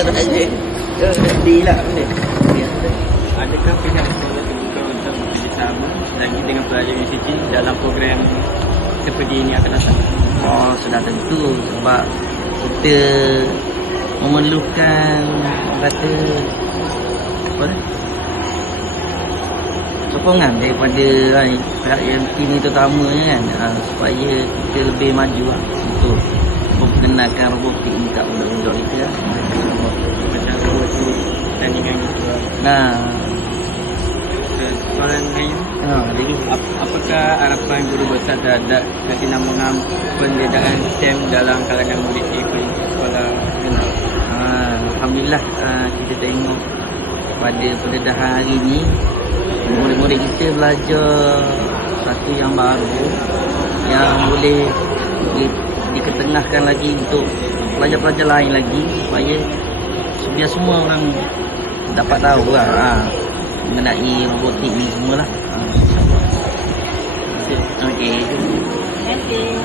tak ada. Sedihlah ni. Adakah pihak sekolah terbuka untuk bekerjasama lagi dengan pelajar universiti dalam program seperti ini akan datang? Oh, sudah tentu sebab kita memerlukan orang kata apa ni? Sokongan daripada pihak yang kini terutamanya kan, supaya kita lebih maju untuk memperkenalkan robotik ni kat budak-budak kita. Macam robotik tandingan itu. Nah, Soalan lain, lagi apakah harapan guru besar terhadap kesinambungan pendedahan STEM dalam kalangan murid di sekolah rendah? Alhamdulillah, kita tengok pada pendedahan hari ni murid-murid kita belajar satu yang baru yang boleh diketengahkan lagi untuk pelajar-pelajar lain lagi supaya biar semua orang dapat tahu mengenai robotik ni semualah. Okey. Terima kasih.